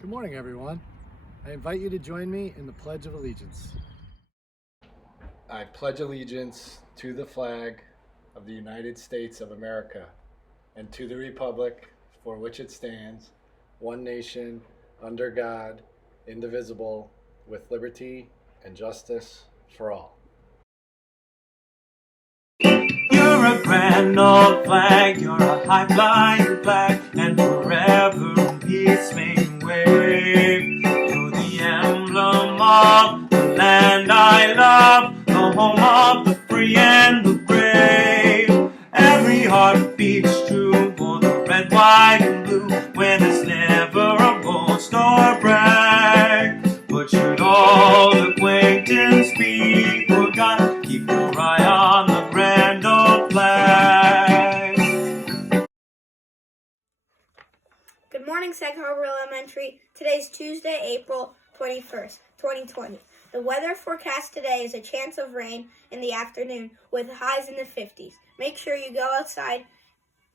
Good morning, everyone. I invite you to join me in the Pledge of Allegiance. I pledge allegiance to the flag of the United States of America and to the republic for which it stands, one nation, under God, indivisible, with liberty and justice for all. You're a grand old flag, you're a high-flying flag, and forever in peace may you wave. You're the emblem of the land I love, the home of the free and the brave. Every heart beats true for the red, white, and blue, when there's never a boast or brag. But should all acquaintance be forgot, keep your eye on the grand old flag. Good morning, Sag Harbor Elementary. Today's Tuesday, April 21st, 2020. The weather forecast today is a chance of rain in the afternoon with highs in the 50s. Make sure you go outside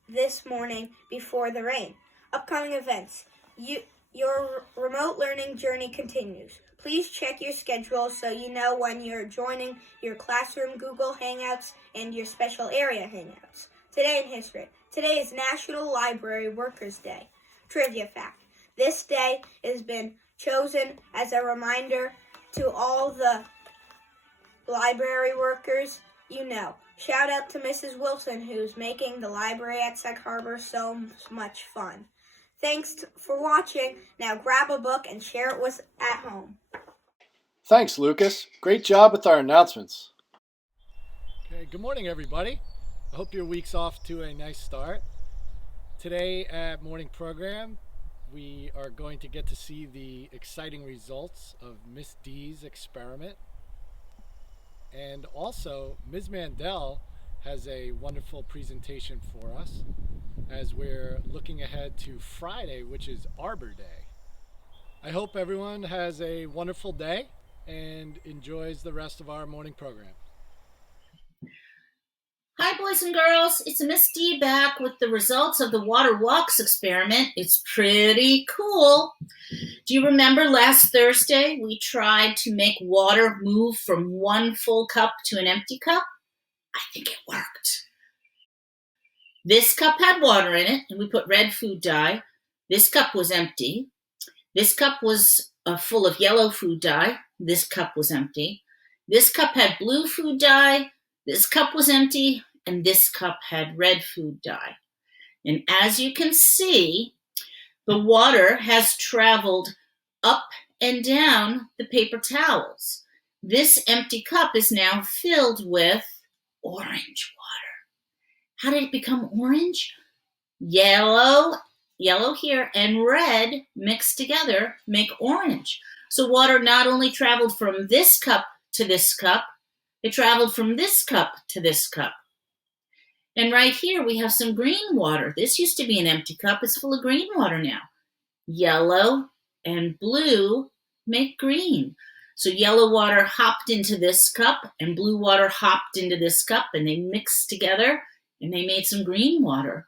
this morning before the rain. Upcoming events. Your remote learning journey continues. Please check your schedule so you know when you're joining your classroom Google Hangouts and your special area Hangouts. Today in history. Today is National Library Workers' Day. Trivia fact. This day has been chosen as a reminder to all the library workers you know. Shout out to Mrs. Wilson, who's making the library at Sag Harbor so much fun. Thanks for watching. Now grab a book and share it with at home. Thanks, Lucas. Great job with our announcements. Okay, good morning, everybody. I hope your week's off to a nice start. Today at morning program, we are going to get to see the exciting results of Miss D's experiment. And also, Ms. Mandel has a wonderful presentation for us as we're looking ahead to Friday, which is Arbor Day. I hope everyone has a wonderful day and enjoys the rest of our morning program. Hi, boys and girls. It's Miss D back with the results of the Water Walks experiment. It's pretty cool. Do you remember last Thursday we tried to make water move from one full cup to an empty cup? I think it worked. This cup had water in it, and we put red food dye. This cup was empty. This cup was full of yellow food dye. This cup was empty. This cup had blue food dye. This cup was empty, and this cup had red food dye. And as you can see, the water has traveled up and down the paper towels. This empty cup is now filled with orange water. How did it become orange? Yellow here, and red mixed together make orange. So water not only traveled from this cup to this cup, it traveled from this cup to this cup. And right here we have some green water. This used to be an empty cup. It's full of green water now. Yellow and blue make green. So yellow water hopped into this cup and blue water hopped into this cup, and they mixed together and they made some green water.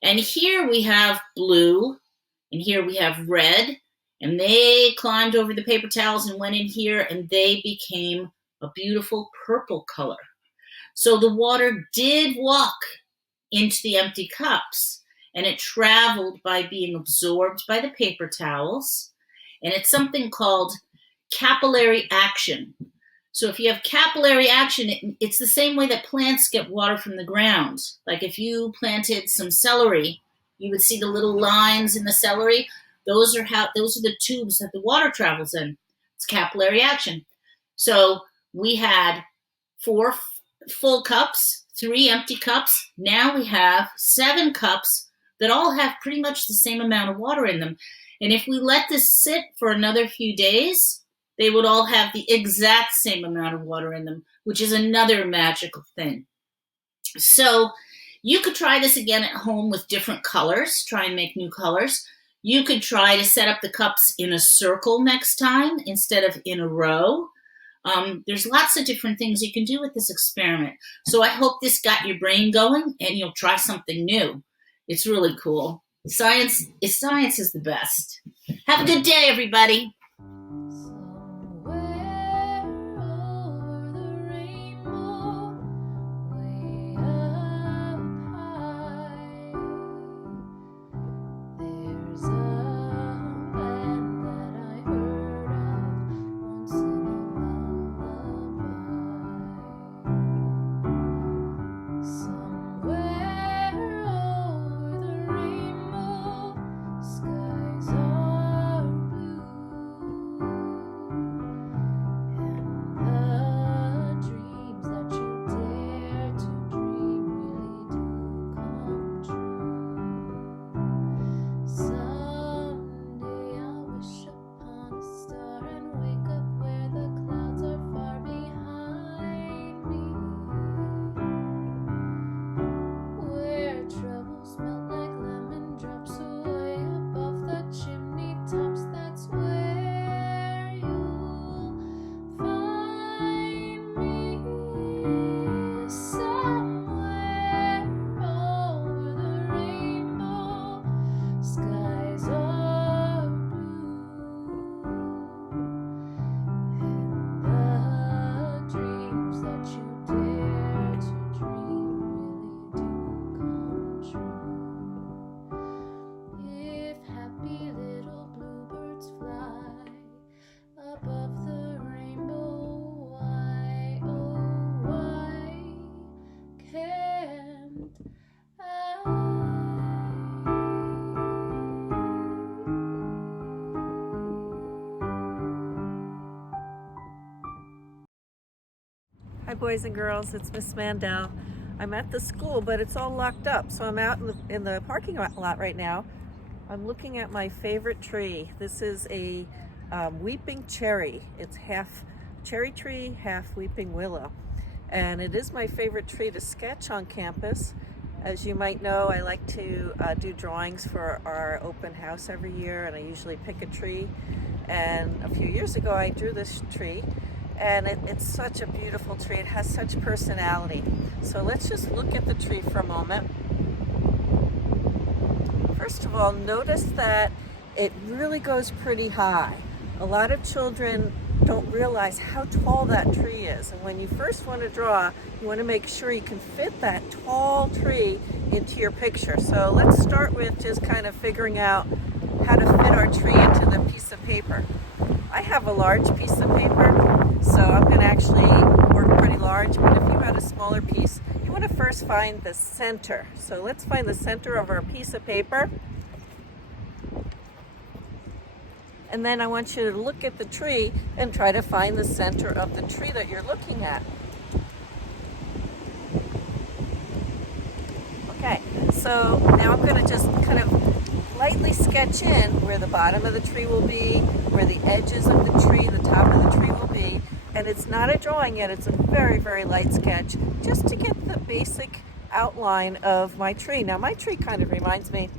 And here we have blue and here we have red, and they climbed over the paper towels and went in here, and they became a beautiful purple color. So the water did walk into the empty cups, and it traveled by being absorbed by the paper towels, and it's something called capillary action. So if you have capillary action, it's the same way that plants get water from the ground. Like if you planted some celery, you would see the little lines in the celery. Those are the tubes that the water travels in. It's capillary action. So we had 4 full cups, 3 empty cups. Now we have 7 cups that all have pretty much the same amount of water in them. And if we let this sit for another few days, they would all have the exact same amount of water in them, which is another magical thing. So you could try this again at home with different colors, try and make new colors. You could try to set up the cups in a circle next time instead of in a row. There's lots of different things you can do with this experiment. So I hope this got your brain going and you'll try something new. It's really cool. Science is the best. Have a good day, everybody. Somewhere over the rainbow, way up high, there's a land that I heard of once in a lullaby. Somewhere over the rainbow, skies are blue, and the dreams that you dare to dream really do come true. Someday I'll wish upon a star and wake up where the clouds are far behind me, where troubles melt like lemon drops away above the chimney tops. That's where you'll find me. Somewhere over the rainbow, skies are blue, and the dreams that you dare to dream really do come true. If happy little bluebirds fly above the rainbow, why, oh, why can't I? Hi boys and girls, it's Miss Mandel. I'm at the school, but it's all locked up, so I'm out in the parking lot right now. I'm looking at my favorite tree. This is a weeping cherry. It's half cherry tree, half weeping willow. And it is my favorite tree to sketch on campus. As you might know, I like to do drawings for our open house every year, and I usually pick a tree. And a few years ago, I drew this tree, and it's such a beautiful tree. It has such personality. So let's just look at the tree for a moment. First of all, notice that it really goes pretty high. A lot of children don't realize how tall that tree is. And when you first want to draw, you want to make sure you can fit that tall tree into your picture. So let's start with just kind of figuring out how to fit our tree into the piece of paper. I have a large piece of paper, so I'm going to actually work pretty large, but if you had a smaller piece, you want to first find the center. So let's find the center of our piece of paper. And then I want you to look at the tree and try to find the center of the tree that you're looking at. Okay, so now I'm going to just kind of lightly sketch in where the bottom of the tree will be, where the edges of the tree, the top of the tree will be. And it's not a drawing yet, it's a very, very light sketch, just to get the basic outline of my tree. Now my tree kind of reminds me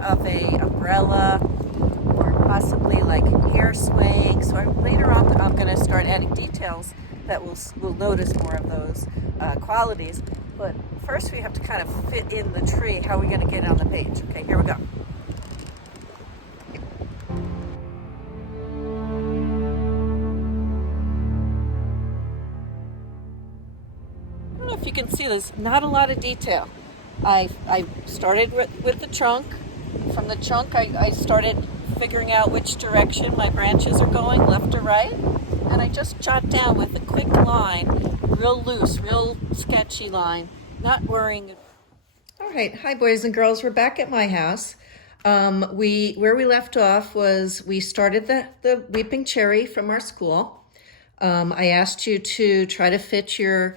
of a umbrella, or possibly like hair swaying. So later on I'm going to start adding details that we'll notice more of those qualities. But first we have to kind of fit in the tree. How are we going to get it on the page? Okay, here we go. I don't know if you can see, there's not a lot of detail. I started with the trunk. From the trunk I started figuring out which direction my branches are going, left or right. And I just jot down with a quick line, real loose, real sketchy line, not worrying. All right, hi boys and girls, we're back at my house. Where we left off was we started the weeping cherry from our school. I asked you to try to fit your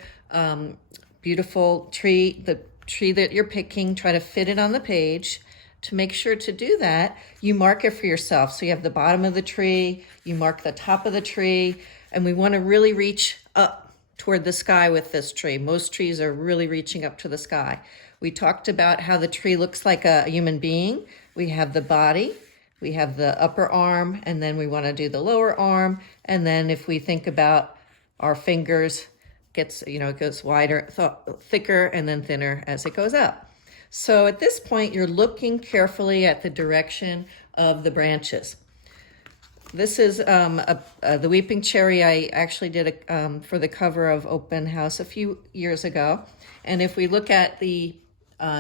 beautiful tree, the tree that you're picking, try to fit it on the page. To make sure to do that, you mark it for yourself. So you have the bottom of the tree, you mark the top of the tree, and we want to really reach up toward the sky with this tree. Most trees are really reaching up to the sky. We talked about how the tree looks like a human being. We have the body, we have the upper arm, and then we want to do the lower arm. And then if we think about our fingers, it gets wider, thicker, and then thinner as it goes up. So at this point, you're looking carefully at the direction of the branches. This is the weeping cherry I actually did for the cover of Open House a few years ago. And if we look at the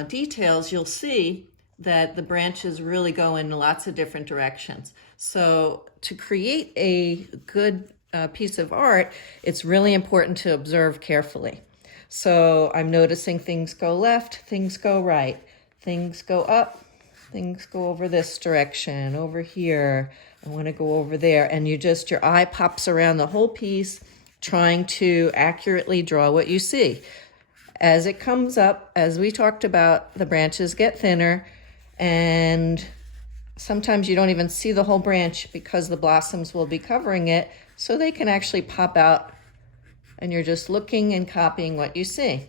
details, you'll see that the branches really go in lots of different directions. So to create a good piece of art, it's really important to observe carefully. So I'm noticing things go left, things go right, things go up, things go over this direction, over here. I want to go over there. And your eye pops around the whole piece, trying to accurately draw what you see. As it comes up, as we talked about, the branches get thinner, and sometimes you don't even see the whole branch because the blossoms will be covering it, so they can actually pop out, and you're just looking and copying what you see.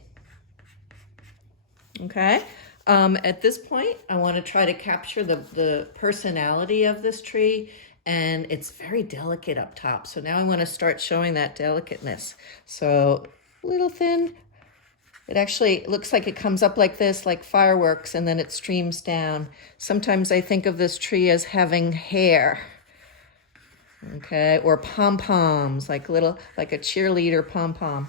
Okay? At this point, I want to try to capture the personality of this tree, and it's very delicate up top. So now I want to start showing that delicateness. So a little thin. It actually looks like it comes up like this, like fireworks, and then it streams down. Sometimes I think of this tree as having hair, okay, or pom-poms, like a cheerleader pom-pom.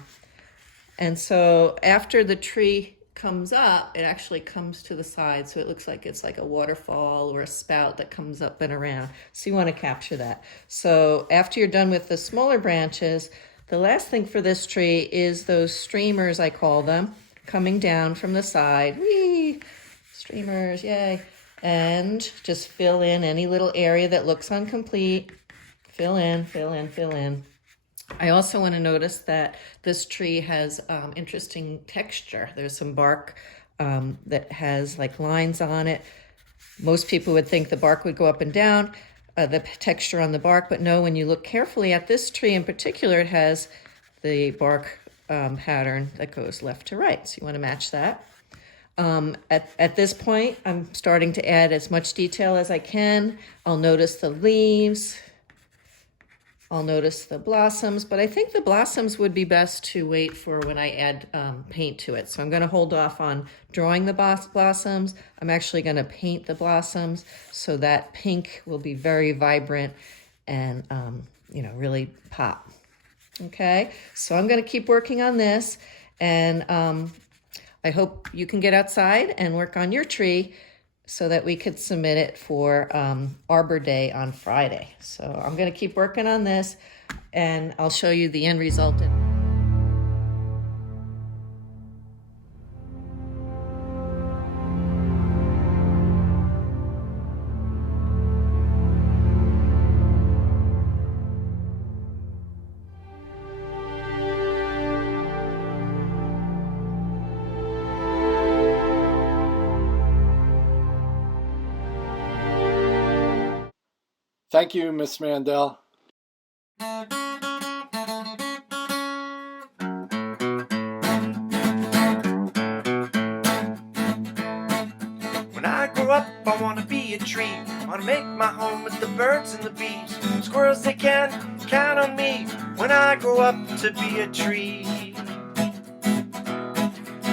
And so after the tree comes up, it actually comes to the side, so it looks like it's like a waterfall or a spout that comes up and around. So you want to capture that. So after you're done with the smaller branches, the last thing for this tree is those streamers, I call them, coming down from the side. Whee! Streamers, yay. And just fill in any little area that looks incomplete. Fill in, fill in, fill in. I also want to notice that this tree has interesting texture. There's some bark that has like lines on it. Most people would think the bark would go up and down, the texture on the bark, but no, when you look carefully at this tree in particular, it has the bark pattern that goes left to right. So you want to match that. At this point, I'm starting to add as much detail as I can. I'll notice the leaves. I'll notice the blossoms, but I think the blossoms would be best to wait for when I add paint to it. So I'm going to hold off on drawing the blossoms. I'm actually going to paint the blossoms so that pink will be very vibrant and, really pop. Okay, so I'm going to keep working on this, and I hope you can get outside and work on your tree so that we could submit it for Arbor Day on Friday. So I'm going to keep working on this, and I'll show you the end result. Thank you, Miss Mandel. When I grow up, I wanna be a tree. Wanna make my home with the birds and the bees. Squirrels, they can count on me when I grow up to be a tree.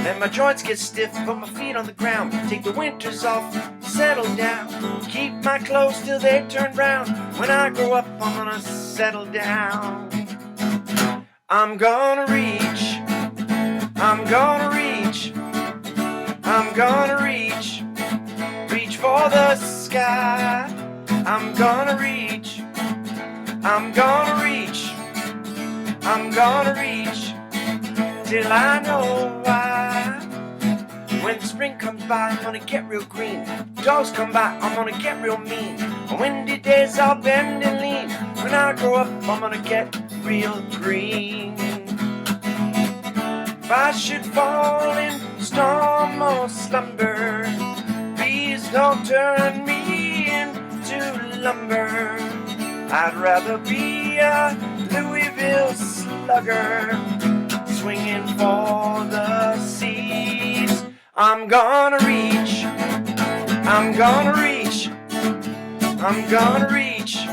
Then my joints get stiff, put my feet on the ground. Take the winters off, settle down. Keep my clothes till they turn brown. When I grow up, I'm gonna settle down. I'm gonna reach, I'm gonna reach, I'm gonna reach, reach for the sky. I'm gonna reach, I'm gonna reach, I'm gonna reach, till I know why. When spring comes by, I'm gonna get real green. Dogs come by, I'm gonna get real mean. On windy days, I'll bend and lean. When I grow up, I'm gonna get real green. If I should fall in storm or slumber, please don't turn me into lumber. I'd rather be a Louisville slugger, swinging for the seas. I'm gonna reach, I'm gonna reach, I'm gonna reach,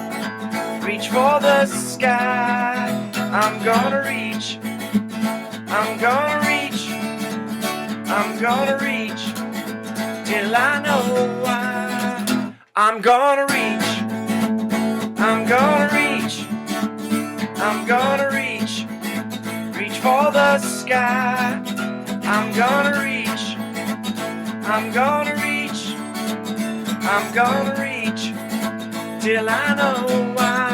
reach for the sky. I'm gonna reach, I'm gonna reach, I'm gonna reach, till I know why. I'm gonna reach, I'm gonna reach, I'm gonna reach, reach for the sky. I'm gonna reach, I'm gonna reach, I'm gonna reach, till I know why.